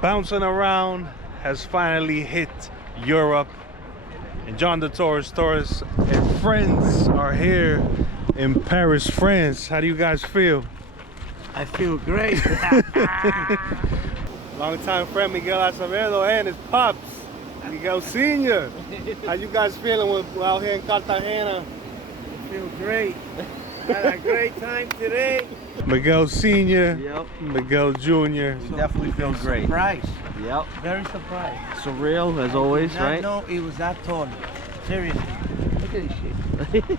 bouncing around has finally hit Europe. And John the Torres and friends are here in Paris, France. How do you guys feel? I feel great. Longtime friend Miguel Acevedo and his pops, Miguel Sr. How you guys feeling we're out here in Cartagena? I feel great. Had a great time today. Miguel Sr., Yep. Miguel Jr. We definitely feel great. Surprised. Yep. Very surprised. Surreal as always, I right? know it was that tall. Seriously. Look at this shit.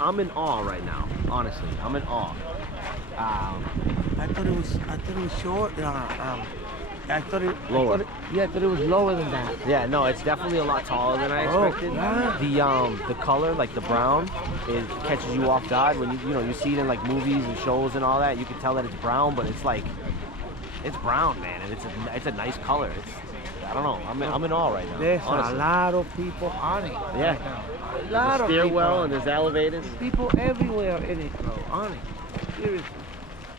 I'm in awe right now. Honestly, I'm in awe. I thought it was short. I thought it Lower. I thought it was lower than that. Yeah, no, it's definitely a lot taller than I Oh, expected. yeah. The color, like the brown, it catches you off guard when you see it in like movies and shows and all that. You can tell that it's brown, but it's like it's brown, man, and it's a nice color. I don't know. I'm in awe right now. There's honestly. a lot of people on it. Yeah. A lot of Stairwell people. and there's elevators. People everywhere in it, bro. On it. Seriously.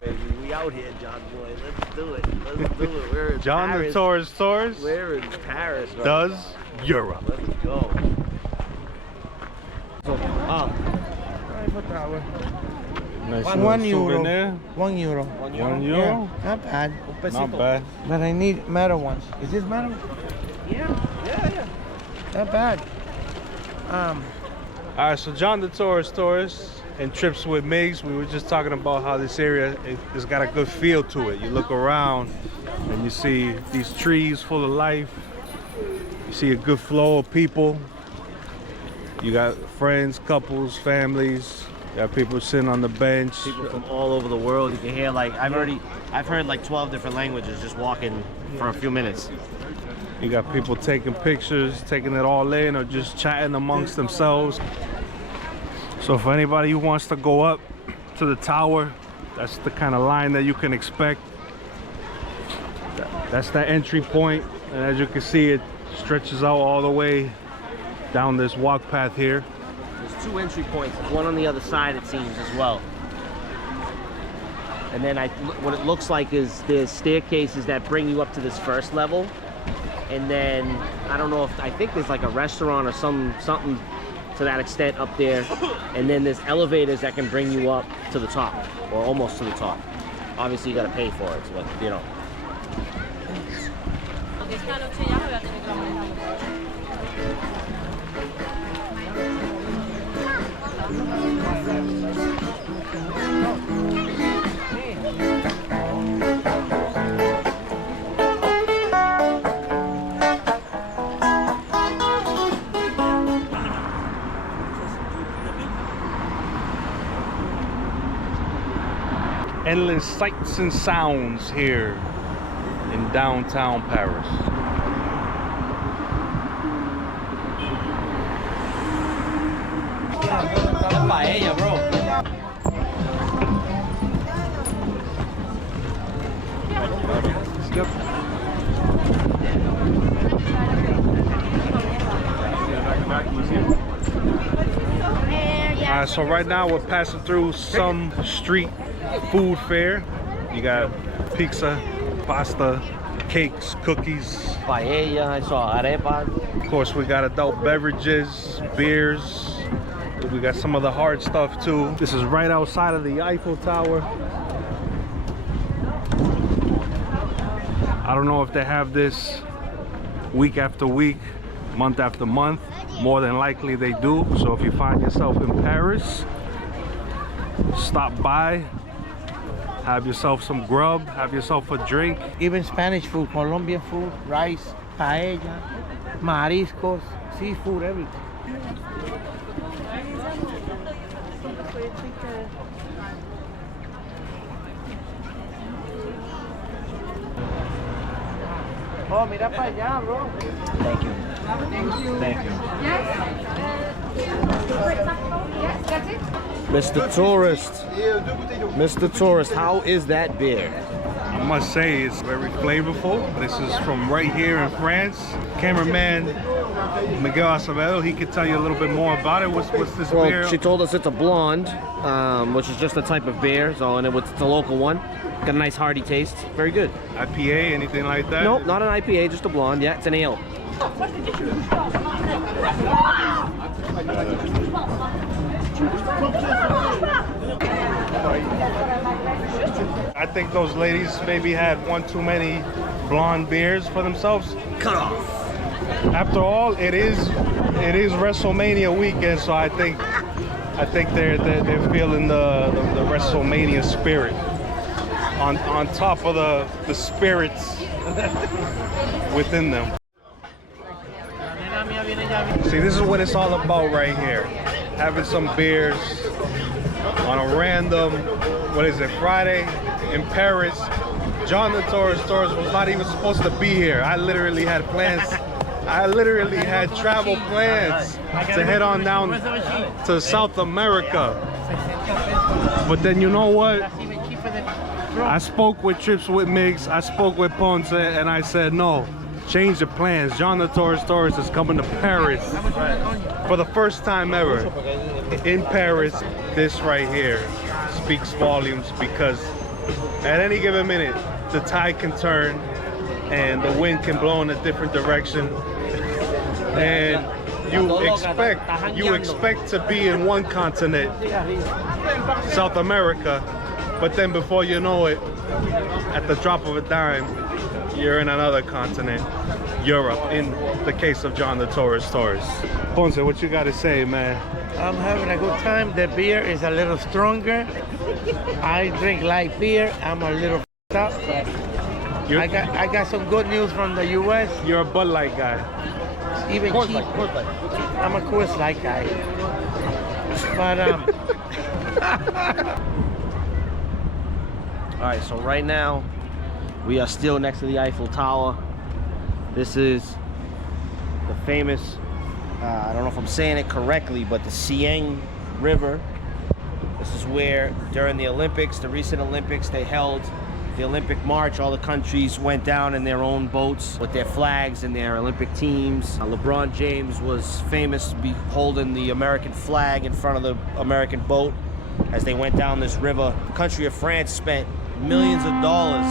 Baby, we out here, John boy. Let's do it. Let's do it. We're in John Paris. the Torres We're in Paris. Right does now. Europe. Let's go. Nice One little euro. souvenir. 1 euro. 1 1 euro. euro? Yeah, not bad. Not bad. But I need metal ones. Is this metal? Yeah. Not bad. All right, so John the Torres and trips with Migs. We were just talking about how this area has got a good feel to it. You look around and you see these trees full of life. You see a good flow of people. You got friends, couples, families. You got people sitting on the bench. People from all over the world. You can hear like I've heard like 12 different languages just walking for a few minutes. You got people taking pictures, taking it all in, or just chatting amongst themselves. So for anybody who wants to go up to the tower, that's the kind of line that you can expect. That's the entry point, and as you can see, it stretches out all the way down this walk path here. There's 2 entry points. There's one on the other side, it seems, as well. And then what it looks like is there's staircases that bring you up to this first level. And then I don't know I think there's like a restaurant or something to that extent up there. And then there's elevators that can bring you up to the top, or almost to the top. Obviously you gotta pay for it, but you know. Endless sights and sounds here in downtown Paris. Paella, bro. So right now we're passing through some street food fair. You got pizza, pasta, cakes, cookies. Paella, I saw arepas. Of course, we got adult beverages, beers. We got some of the hard stuff too. This is right outside of the Eiffel Tower. I don't know if they have this week after week, month after month. More than likely they do. So if you find yourself in Paris, stop by, have yourself some grub, have yourself a drink. Even Spanish food, Colombian food, rice, paella, mariscos, seafood, everything. Oh, mira para allá, bro. Thank you. Thank you. Mr. Tourist. Mr. Tourist, how is that beer? I must say it's very flavorful. This is from right here in France. Cameraman Miguel Acevedo. He could tell you a little bit more about it. What's this Well, beer? she told us it's a blonde, which is just a type of beer. So, and it's a local one. Got a nice hearty taste. Very good. IPA, anything like that? Nope, not an IPA, just a blonde. Yeah, it's an ale. I think those ladies maybe had one too many blonde beers for themselves. Cut off. After all, it is WrestleMania weekend, so I think they're feeling the WrestleMania spirit on top of the spirits within them. See, this is what it's all about right here. Having some beers on a random, what is it, Friday in Paris. John the Torres was not even supposed to be here. I literally had plans. I literally had travel plans to head on down to South America. But then you know what? I spoke with Trips with Migs, I spoke with Ponce, and I said no. Change the plans. John the Torres is coming to Paris for the first time ever in Paris. This right here speaks volumes because at any given minute the tide can turn and the wind can blow in a different direction, and you expect to be in one continent, South America, but then before you know it, at the drop of a dime, you're in another continent, Europe, in the case of John the Torres. Ponce, what you gotta say, man? I'm having a good time. The beer is a little stronger. I drink light beer. I'm a little up, but I got some good news from the U.S. You're a Bud Light guy. Even cheap. I'm a Coors Light guy. But All right, so right now we are still next to the Eiffel Tower. This is the famous, I don't know if I'm saying it correctly, but the Seine River. This is where during the Olympics, the recent Olympics, they held the Olympic March. All the countries went down in their own boats with their flags and their Olympic teams. LeBron James was famous to be holding the American flag in front of the American boat as they went down this river. The country of France spent millions of dollars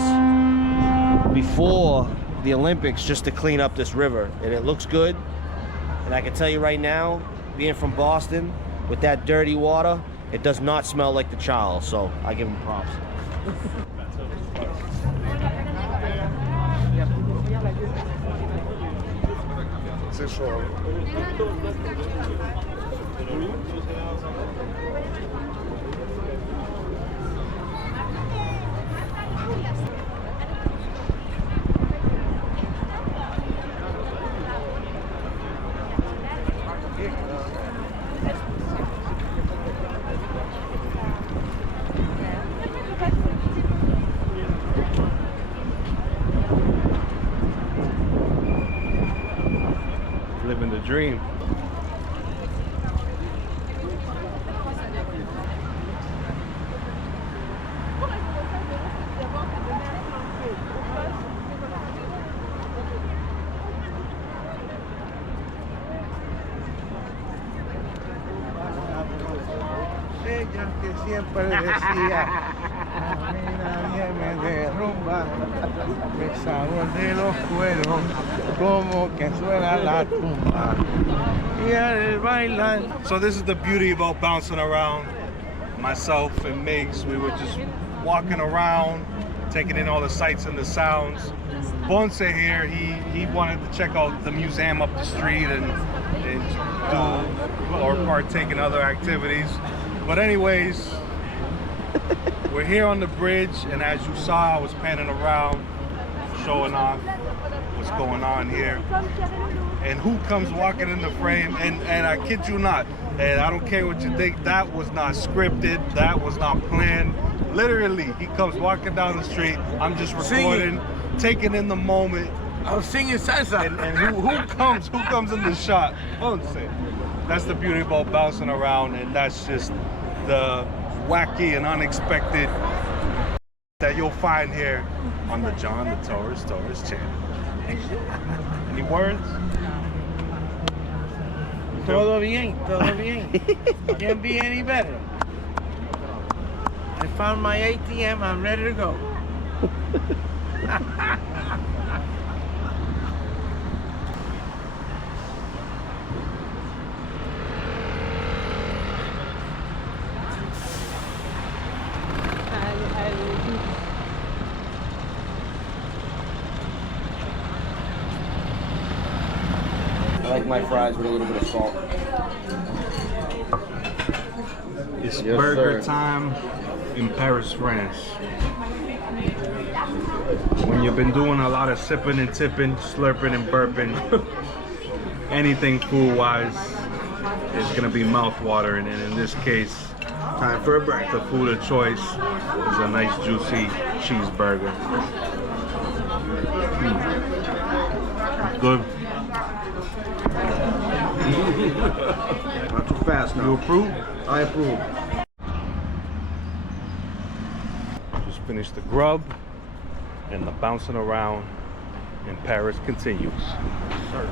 before the Olympics just to clean up this river, and it looks good. And I can tell you right now, being from Boston, with that dirty water, it does not smell like the Charles, so I give them props. Living the dream. ella que siempre decía, a mí nadie me derrumba, el sabor de los cueros, como que suena la tumba. Y el bailar. So this is the beauty about bouncing around. Myself and Migs, we were just walking around, taking in all the sights and the sounds. Ponce here, he wanted to check out the museum up the street and do or partake in other activities. But anyways, we're here on the bridge, and as you saw, I was panning around, showing off what's going on here. And who comes walking in the frame, and I kid you not, and I don't care what you think, that was not scripted, that was not planned. Literally, he comes walking down the street, I'm just recording, taking in the moment. I was singing salsa. And who comes in the shot? Ponce. That's the beauty about bouncing around, and that's just the wacky and unexpected that you'll find here on the John the Torres channel. Any words? Todo bien, todo bien. Can't be any better. I found my ATM, I'm ready to go. I like my fries with a little bit of salt. It's Yes, burger sir. time in Paris, France. When you've been doing a lot of sipping and tipping, slurping and burping, anything food-wise is gonna be mouth-watering, and in this case, Time for a break. the food of choice is a nice juicy cheeseburger. Good. Not too fast You now. approve? I approve. Just finished the grub, and the bouncing around in Paris continues. Sir.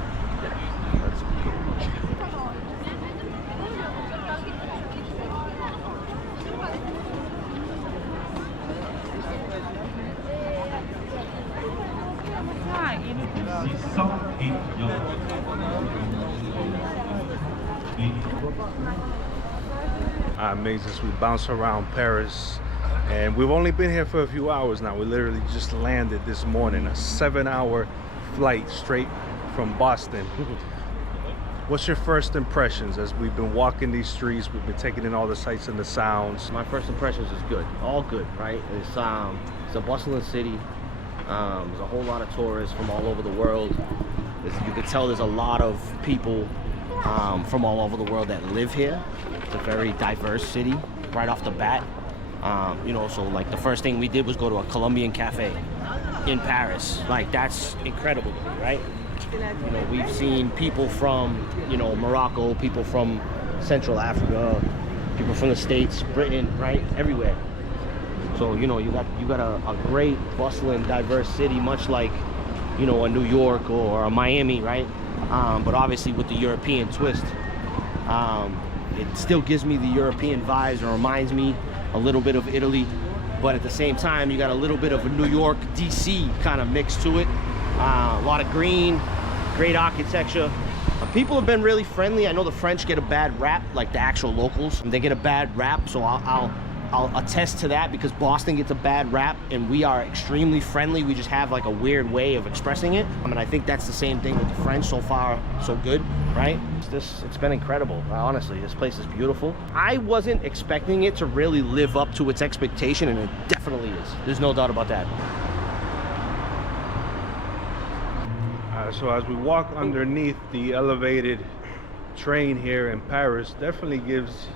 Amazing. We bounce around Paris, and we've only been here for a few hours now. We literally just landed this morning, a 7-hour flight straight from Boston. What's your first impressions as we've been walking these streets? We've been taking in all the sights and the sounds. My first impressions is good, all good, right? It's a bustling city. There's a whole lot of tourists from all over the world. You can tell there's a lot of people from all over the world that live here. It's a very diverse city right off the bat. You know, so like the first thing we did was go to a Colombian cafe in Paris. Like that's incredible, right? You know, we've seen people from, you know, Morocco, people from Central Africa, people from the States, Britain, right? Everywhere. So, you know, you got a great, bustling, diverse city, much like, you know, a New York or a Miami, right? But obviously with the European twist. It still gives me the European vibes. It reminds me a little bit of Italy, but at the same time, you got a little bit of a New York, DC kind of mix to it. A lot of green, great architecture. People have been really friendly. I know the French get a bad rap, like the actual locals. They get a bad rap, so I'll attest to that because Boston gets a bad rap and we are extremely friendly. We just have like a weird way of expressing it. I mean, I think that's the same thing with the French. So far, so good, right? It's been incredible. Honestly, this place is beautiful. I wasn't expecting it to really live up to its expectation, and it definitely is. There's no doubt about that. So as we walk underneath the elevated train here in Paris, definitely gives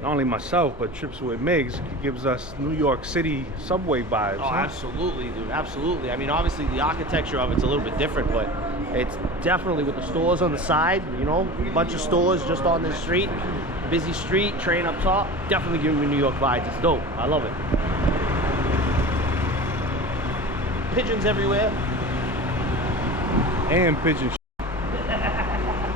not only myself but Trips with Migs, gives us New York City subway vibes. Oh, absolutely, dude, absolutely. I mean, obviously the architecture of it's a little bit different, but it's definitely with the stores on the side, you know, a bunch of stores just on this street, busy street, train up top, definitely giving me New York vibes. It's dope. I love it. Pigeons everywhere. And pigeon.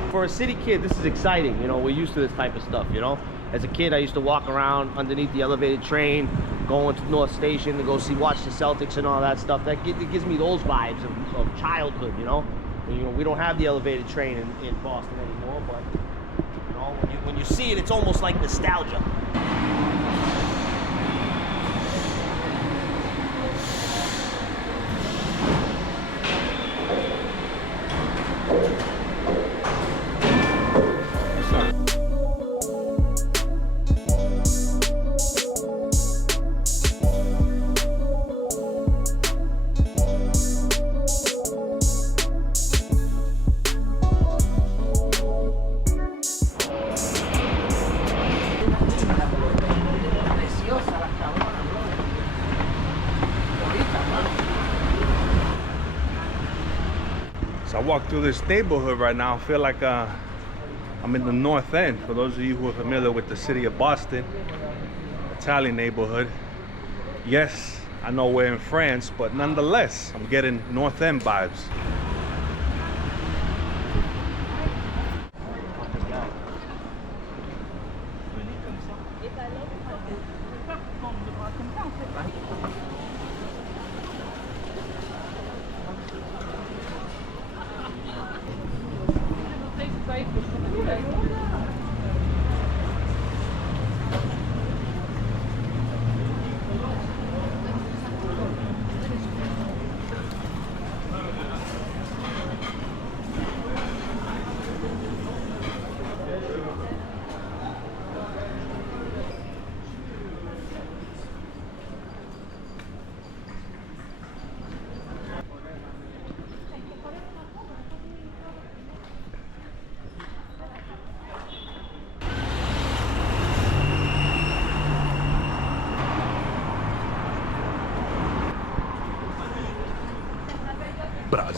For a city kid, this is exciting. You know, we're used to this type of stuff, you know. As a kid, I used to walk around underneath the elevated train, going to North Station to go watch the Celtics and all that stuff. It gives me those vibes of childhood, you know. And, you know, we don't have the elevated train in Boston anymore, but you know, when you see it, it's almost like nostalgia. So I walk through this neighborhood right now. I feel like I'm in the North End. For those of you who are familiar with the city of Boston, Italian neighborhood. Yes, I know we're in France, but nonetheless, I'm getting North End vibes.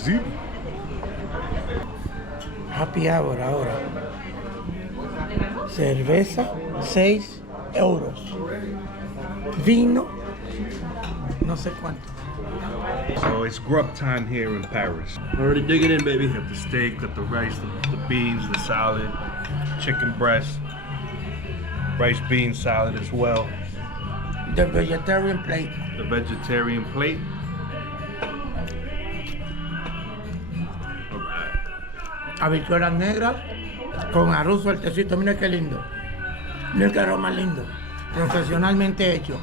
Sí. Happy hour ahora. Cerveza, 6 euros. Vino, no sé cuánto. So it's grub time here in Paris. Already digging in, baby. Got the steak, got the rice, the beans, the salad, chicken breast, rice bean salad as well. The vegetarian plate. The vegetarian plate. Habichuelas negras con arroz sueltecito. Mira qué lindo. Mira qué aroma lindo. Profesionalmente hecho.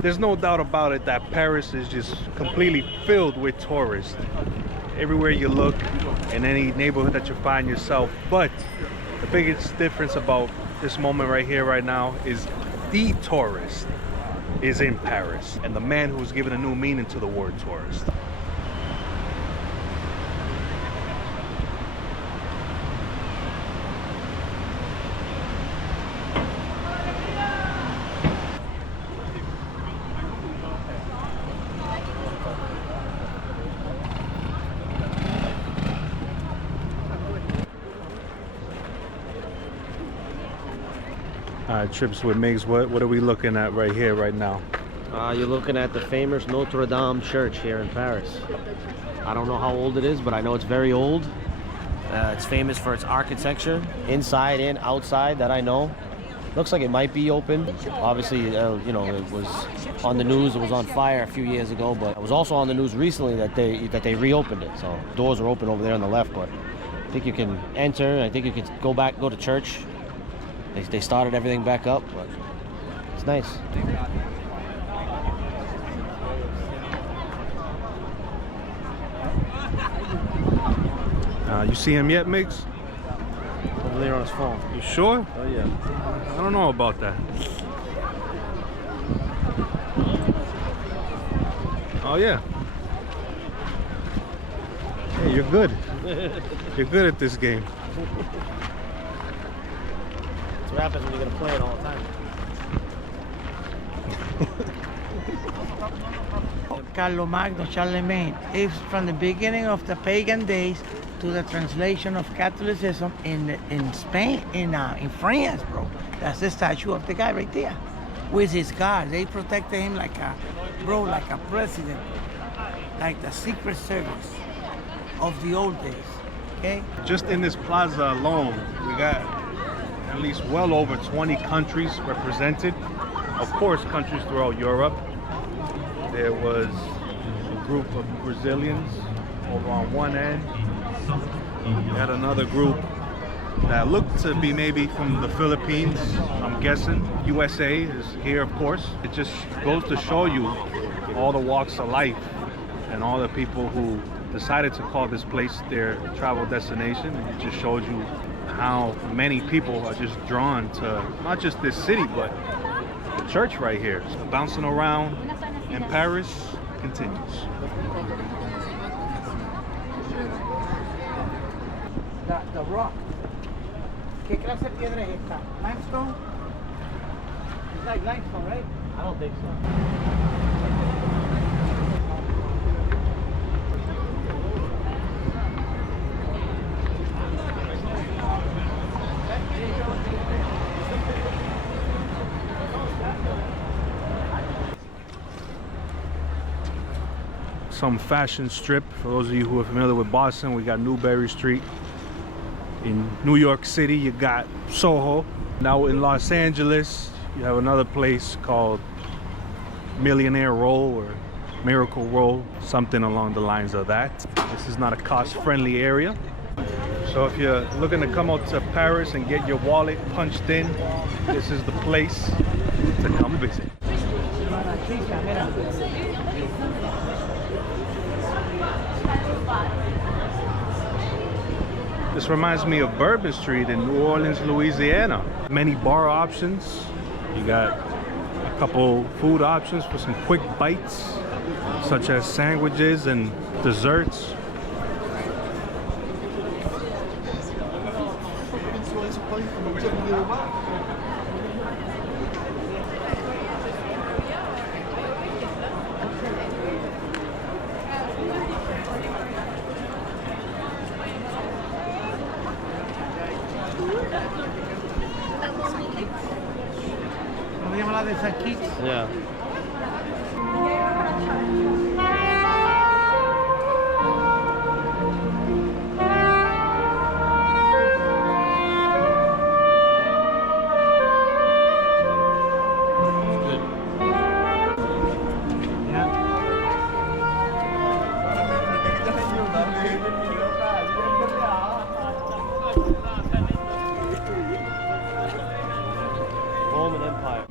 There's no doubt about it that Paris is just completely filled with tourists. Everywhere you look, in any neighborhood that you find yourself. But the biggest difference about this moment right here, right now, is the tourist is in Paris. And the man who's given a new meaning to the word tourist. Trips with Migs, what are we looking at right here, right now? You're looking at the famous Notre Dame Church here in Paris. I don't know how old it is, but I know it's very old. It's famous for its architecture, inside and outside, that I know. Looks like it might be open. Obviously, you know, it was on the news. It was on fire a few years ago, but it was also on the news recently that they reopened it. So doors are open over there on the left, but I think you can enter. I think you can go to church. They started everything back up, but it's nice. You see him yet, Migs? Over there on his phone. You sure? Oh yeah. I don't know about that. Oh yeah. Hey, you're good. You're good at this game. That's what happens when you're gonna play it all the time. Carlo Magno, Charlemagne, is from the beginning of the pagan days to the translation of Catholicism in Spain, in France, bro. That's the statue of the guy right there, with his guard. They protected him like a president, like the Secret Service of the old days. Okay. Just in this plaza alone, we got at least well over 20 countries represented. Of course, countries throughout Europe. There was a group of Brazilians over on one end. We had another group that looked to be maybe from the Philippines, I'm guessing. USA is here, of course. It just goes to show you all the walks of life and all the people who decided to call this place their travel destination. And it just shows you how many people are just drawn to not just this city, but the church right here. So bouncing around in Paris continues. The rock. ¿Qué clase de piedra es esta? Limestone? It's like limestone, right? I don't think so. Some fashion strip. For those of you who are familiar with Boston, we got Newbury Street. In New York City, you got Soho. Now in Los Angeles, you have another place called Millionaire Row or Miracle Row, something along the lines of that. This is not a cost-friendly area. So if you're looking to come out to Paris and get your wallet punched in, this is the place to come visit. This reminds me of Bourbon Street in New Orleans, Louisiana. Many bar options. You got a couple food options for some quick bites, such as sandwiches and desserts. Yeah. Roman Empire.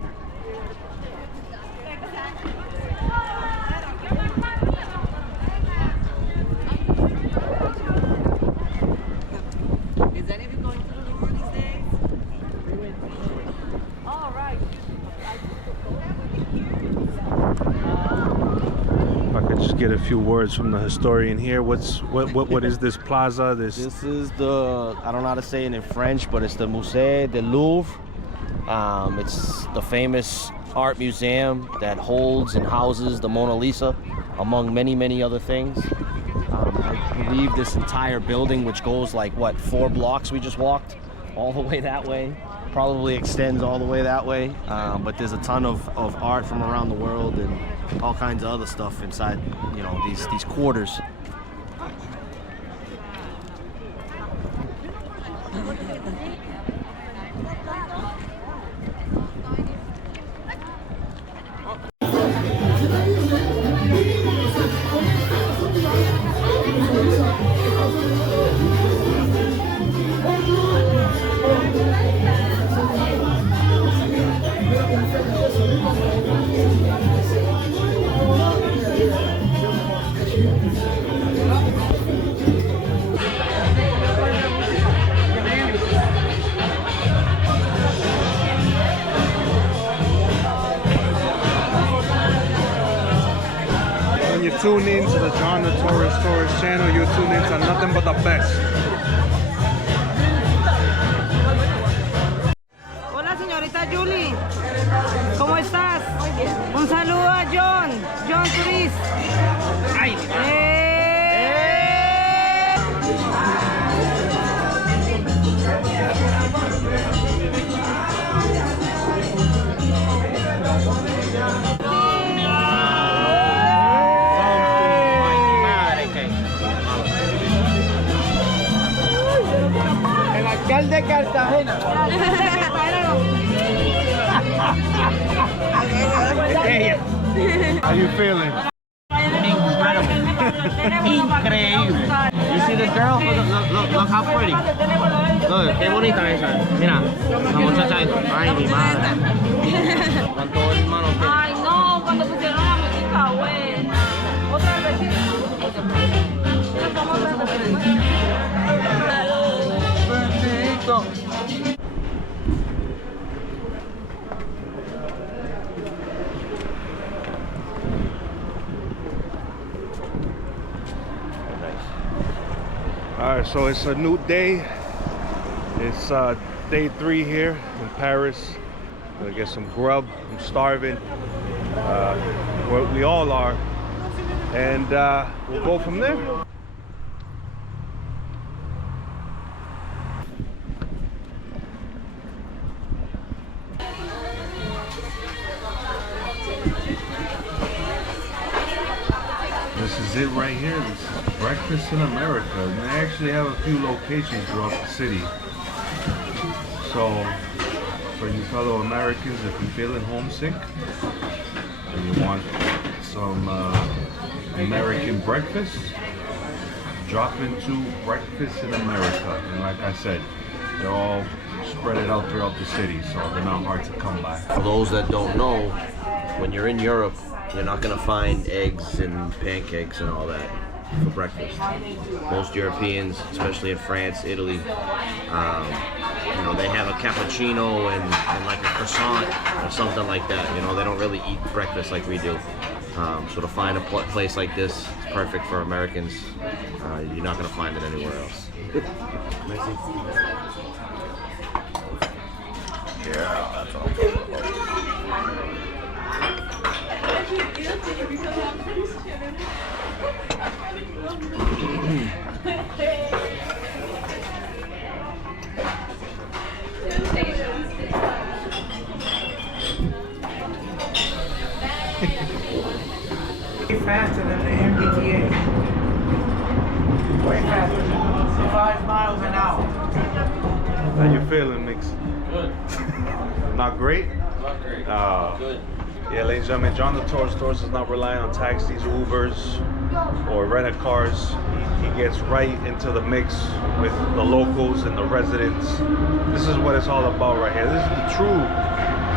Is any of you going to the Louvre these days? All right. If I could just get a few words from the historian here. What is this plaza? This is the, I don't know how to say it in French, but it's the Musée du Louvre. It's the famous art museum that holds and houses the Mona Lisa, among many, many other things. I believe this entire building, which goes like, what, 4 blocks we just walked, all the way that way, probably extends all the way that way. But there's a ton of art from around the world and all kinds of other stuff inside, you know, these quarters. when you tune in to the John the Torres channel, you tune in to nothing but the best. Hola, señorita Julie. ¿Cómo estás? Muy bien. Un saludo a John. John Turis. ¡Ay! El alcalde de Cartagena. How you feeling? Increíble. You see this girl? Look how pretty. Look, qué bonita esa. Mira, la muchacha esa. Ay, mi madre. Con todo el mano. Ay, no, cuando pusieron la música buena. Otra vez. Bendito. All right, so it's a new day. It's day 3 here in Paris. Gonna get some grub. I'm starving. We all are, and we'll go from there. This is it right here. This is breakfast in America. And they actually have a few locations throughout the city. So, for you fellow Americans, if you're feeling homesick and you want some American breakfast, drop into Breakfast in America. And like I said, they're all spread it out throughout the city, so they're not hard to come by. For those that don't know, when you're in Europe, you're not gonna find eggs and pancakes and all that for breakfast. Most Europeans, especially in France, Italy, you know, they have a cappuccino and like a croissant or something like that. You know, they don't really eat breakfast like we do. So to find a place like this, it's perfect for Americans. You're not gonna find it anywhere else. Yeah, that's all. Faster than the MBTA. Way faster. 5 miles an hour. How you feeling, Mix? Good. Not great? Not great. Good. Yeah, ladies and gentlemen, John the Torres does not rely on taxis, Ubers, or rented cars. He gets right into the mix with the locals and the residents. This is what it's all about right here. This is the true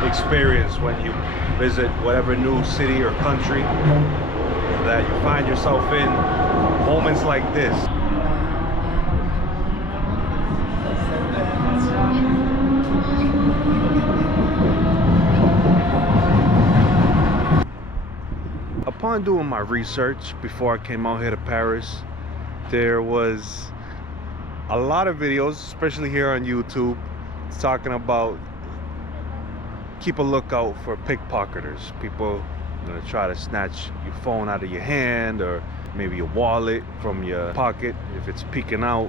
experience when you visit whatever new city or country that you find yourself in. Moments like this. Upon doing my research before I came out here to Paris, there was a lot of videos, especially here on YouTube, talking about keep a lookout for pickpocketers. People gonna try to snatch your phone out of your hand, or maybe your wallet from your pocket if it's peeking out.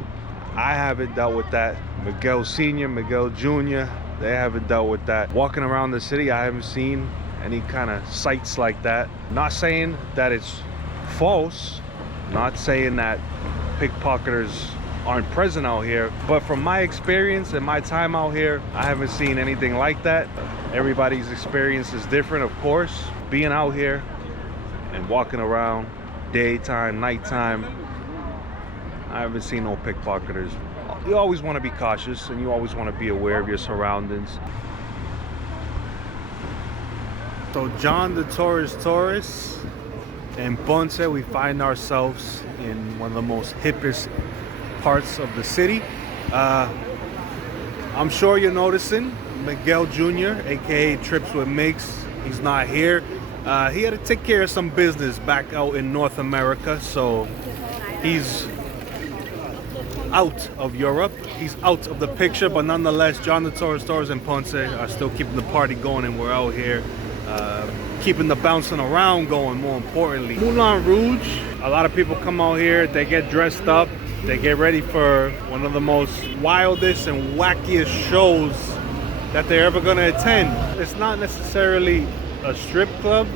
I haven't dealt with that. Miguel Sr., Miguel Jr., they haven't dealt with that. Walking around the city, I haven't seen any kind of sights like that. Not saying that it's false, not saying that pickpocketers aren't present out here, but from my experience and my time out here, I haven't seen anything like that. Everybody's experience is different, of course. Being out here and walking around daytime, nighttime, I haven't seen no pickpocketers. You always want to be cautious and you always want to be aware of your surroundings. So John the Torres in Ponce, we find ourselves in one of the most hippest parts of the city. I'm sure you're noticing Miguel Jr., aka Trips with Migs, he's not here. He had to take care of some business back out in North America, so he's out of Europe. He's out of the picture, but nonetheless, John the Torres and Ponce are still keeping the party going, and we're out here keeping the bouncing around going, more importantly. Moulin Rouge, a lot of people come out here, they get dressed up, they get ready for one of the most wildest and wackiest shows that they're ever gonna attend. It's not necessarily a strip club,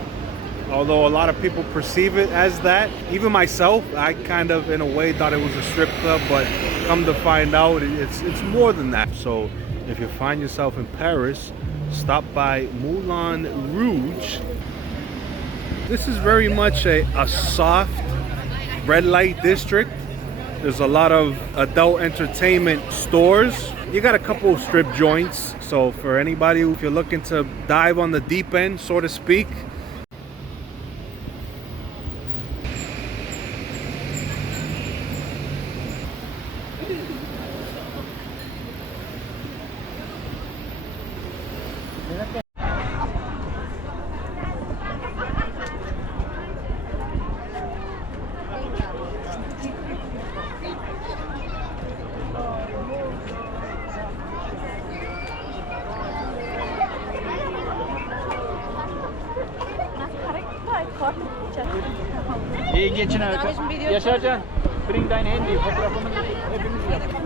although a lot of people perceive it as that. Even myself, I kind of in a way thought it was a strip club, but come to find out it's more than that. So if you find yourself in Paris, stop by Moulin Rouge. This is very much a soft red light district. There's a lot of adult entertainment stores. You got a couple of strip joints, so for anybody, if you're looking to dive on the deep end, so to speak. İyi geçin abi. Yaşarcan. Bring deine Handy. Fotoğrafımı hepimiz yapalım.